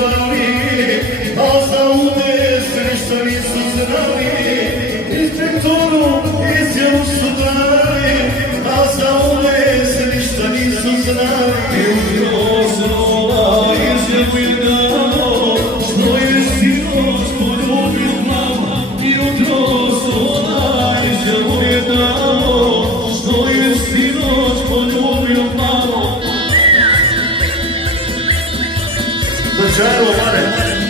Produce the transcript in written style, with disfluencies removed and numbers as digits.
dali, a za udes ništa nisu znali. Inspektoru izjavu su dali, a za udes ništa nisu znali. Jutro znova izjavu je dao, što je sinoć poljubio mama. Jutro znova izjavu je dao, što je sinoć poljubio mamo. Začalo, Mare.